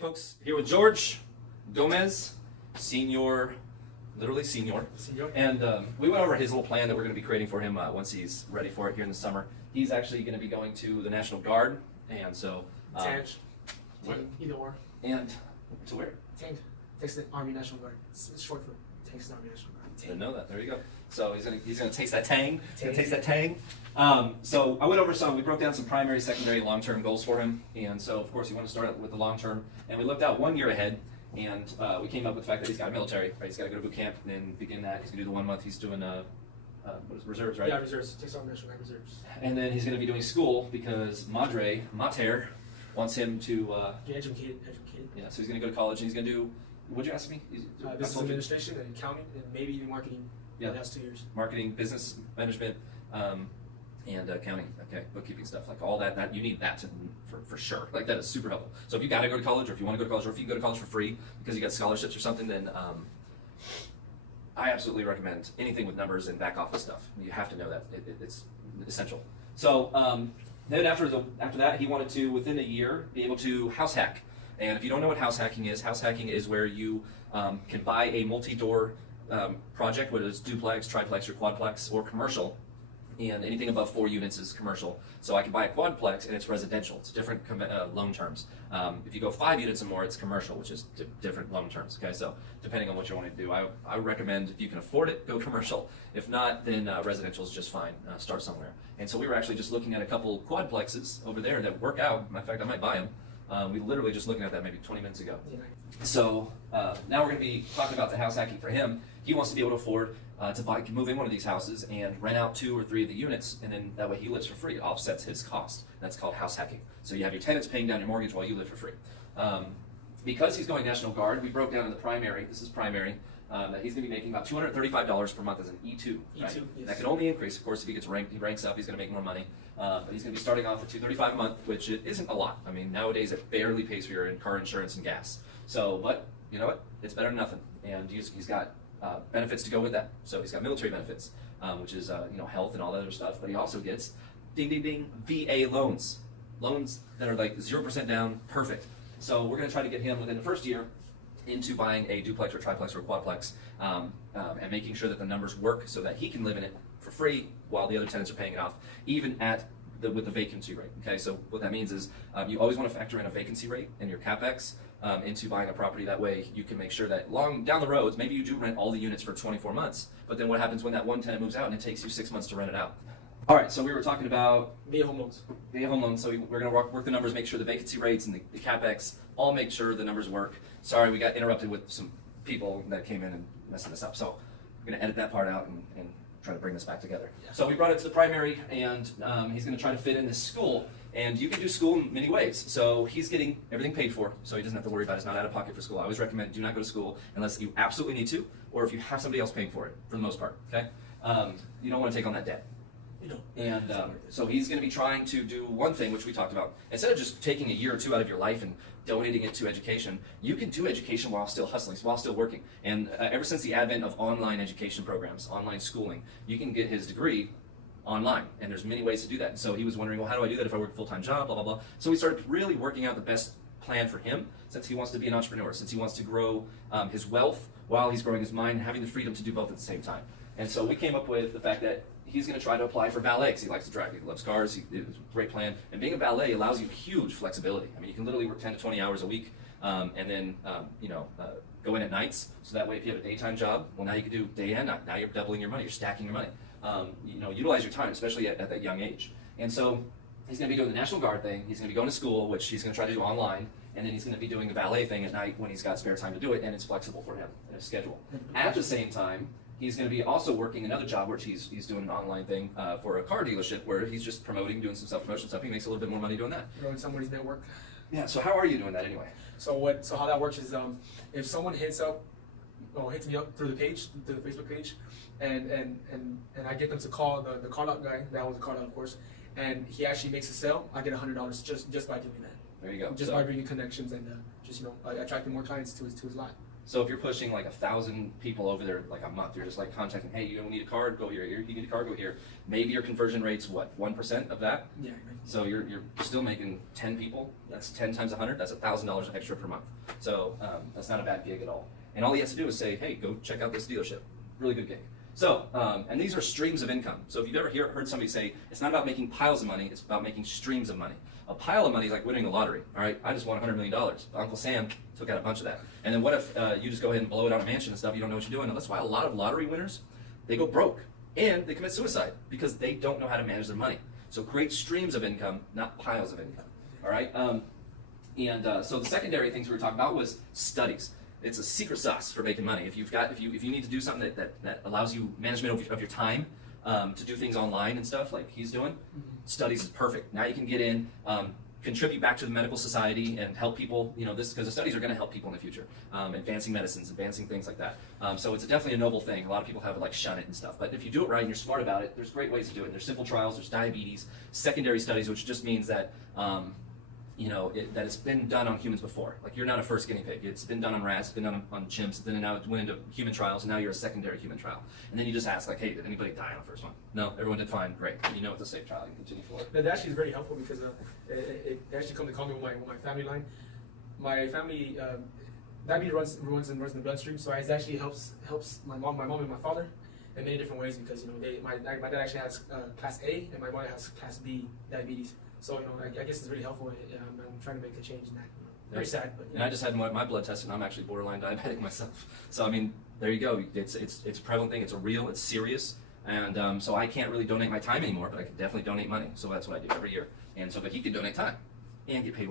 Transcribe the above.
folks, here with George Gomez, senior, literally senior. And we went over his little plan that we're going to be creating for him once he's ready for it here in the summer. He's actually going to be going to the National Guard, and so... Tange. Either or. And to where? Tange. Texas Army National Guard. It's short for Texas Army National Guard. Didn't know that. There you go. So he's gonna taste that tang. He's gonna taste that tang. Tang. So I went over some. We broke down some primary, secondary, long-term goals for him, and so of course you want to start with the long-term. And we looked out 1 year ahead, and we came up with the fact that he's got a military. Right? He's got to go to boot camp, and then begin that. He's gonna do the 1 month. He's doing what is reserves, right? Yeah, reserves. Texas Army National Guard reserves. And then he's gonna be doing school because Mater wants him to Get educated. Yeah, so he's gonna go to college, and he's gonna do. What'd you ask me? Business administration and accounting, and maybe even marketing. Yeah, that's 2 years. Marketing, business management, and accounting. Okay, bookkeeping stuff, like all that. That you need that for sure. Like that is super helpful. So if you got to go to college, or if you want to go to college, or if you can go to college for free because you got scholarships or something, then I absolutely recommend anything with numbers and back office stuff. You have to know that it's essential. So then after that, he wanted to within a year be able to house hack. And if you don't know what house hacking is where you can buy a multi-door project, whether it's duplex, triplex, or quadplex, or commercial, and anything above 4 units is commercial. So I can buy a quadplex and it's residential. It's different loan terms. If you go 5 units or more, it's commercial, which is different loan terms. Okay, so depending on what you want to do, I would recommend if you can afford it, go commercial. If not, then residential is just fine. Start somewhere. And so we were actually just looking at a couple quadplexes over there that work out. In fact, I might buy them. We literally just looking at that maybe 20 minutes ago. Yeah. So now we're going to be talking about the house hacking for him. He wants to be able to afford to move in one of these houses and rent out 2 or 3 of the units, and then that way he lives for free. It offsets his cost. That's called house hacking. So you have your tenants paying down your mortgage while you live for free. Because he's going National Guard, we broke down in the primary, this is primary, that he's going to be making about $235 per month as an E2. Right? E2, yes. That could only increase, of course, if he ranks up, he's going to make more money. But he's going to be starting off at $235 a month, which isn't a lot. I mean, nowadays it barely pays for your car insurance and gas. So, but you know what? It's better than nothing. And he's got benefits to go with that. So he's got military benefits, which is health and all that other stuff. But he also gets ding ding ding VA loans that are like 0% down, perfect. So we're going to try to get him within the first year into buying a duplex or triplex or quadplex, and making sure that the numbers work so that he can live in it for free while the other tenants are paying it off, even with the vacancy rate. Okay, so what that means is you always want to factor in a vacancy rate in your capex into buying a property. That way you can make sure that long down the road, maybe you do rent all the units for 24 months, but then what happens when that one tenant moves out and it takes you 6 months to rent it out? All right, so we were talking about VA home loans. VA home loans. So we're going to work the numbers, make sure the vacancy rates and the capex all make sure the numbers work. Sorry, we got interrupted with some people that came in and messing this up. So we're going to edit that part out and try to bring this back together. Yeah. So we brought it to the primary, and he's going to try to fit in this school. And you can do school in many ways. So he's getting everything paid for, so he doesn't have to worry about it. It's not out of pocket for school. I always recommend do not go to school unless you absolutely need to, or if you have somebody else paying for it, for the most part. Okay, you don't want to take on that debt. And so he's going to be trying to do one thing, which we talked about. Instead of just taking a year or 2 out of your life and donating it to education, you can do education while still hustling, while still working. And ever since the advent of online education programs, online schooling, you can get his degree online. And there's many ways to do that. And so he was wondering, well, how do I do that if I work a full-time job, blah, blah, blah. So we started really working out the best plan for him, since he wants to be an entrepreneur, since he wants to grow his wealth while he's growing his mind, having the freedom to do both at the same time. And so we came up with the fact that he's going to try to apply for valet because he likes to drive. He loves cars. It's a great plan. And being a valet allows you huge flexibility. I mean, you can literally work 10 to 20 hours a week, and then go in at nights. So that way, if you have a daytime job, well, now you can do day and night. Now you're doubling your money. You're stacking your money. Utilize your time, especially at that young age. And so he's going to be doing the National Guard thing. He's going to be going to school, which he's going to try to do online. And then he's going to be doing the valet thing at night when he's got spare time to do it, and it's flexible for him in his schedule. At the same time, he's going to be also working another job where he's doing an online thing for a car dealership where he's just doing some self-promotion stuff. He makes a little bit more money doing that. Growing somebody's network. Yeah, so how are you doing that anyway? So how that works is if someone hits me up through the Facebook page, and I get them to call the call out guy, that was a call out of course, and he actually makes a sale, I get $100 just by doing that. There you go. Just by bringing connections and attracting more clients to his lot. So if you're pushing like 1,000 people over there like a month, you're just like contacting, hey, you need a card, go here. You need a card, go here. Maybe your conversion rate's what, 1% of that? Yeah. So you're still making 10 people. That's 10 times 100. That's $1,000 extra per month. So that's not a bad gig at all. And all he has to do is say, hey, go check out this dealership. Really good gig. So, and these are streams of income. So if you've ever heard somebody say, it's not about making piles of money, it's about making streams of money. A pile of money is like winning the lottery, all right? I just won $100 million. Uncle Sam took out a bunch of that. And then what if you just go ahead and blow it on a mansion and stuff, you don't know what you're doing? And that's why a lot of lottery winners, they go broke and they commit suicide because they don't know how to manage their money. So create streams of income, not piles of income, all right? So the secondary things we were talking about was studies. It's a secret sauce for making money. If you need to do something that allows you management of your time to do things online and stuff like he's doing, studies is perfect. Now you can get in, contribute back to the medical society and help people. This because the studies are going to help people in the future, advancing medicines, advancing things like that. So it's definitely a noble thing. A lot of people have like shun it and stuff, but if you do it right and you're smart about it, there's great ways to do it. There's simple trials. There's diabetes, secondary studies, which just means that. That it's been done on humans before. Like you're not a first guinea pig. It's been done on rats, it's been done on chimps, then now it went into human trials, and now you're a secondary human trial. And then you just ask, like, hey, did anybody die on the first one? No, everyone did fine, great. You know it's a safe trial, you can continue forward. That actually is very helpful because it actually come to call me with my family line. My family, diabetes runs in the bloodstream, so it actually helps my mom and my father in many different ways because my dad actually has class A and my mother has class B diabetes. So I guess it's really helpful. I'm trying to make a change in that. Very sad, but. And I just had my blood tested, and I'm actually borderline diabetic myself. So I mean, there you go. It's a prevalent thing. It's real. It's serious. And so I can't really donate my time anymore, but I can definitely donate money. So that's what I do every year. And so, but he can donate time and get paid.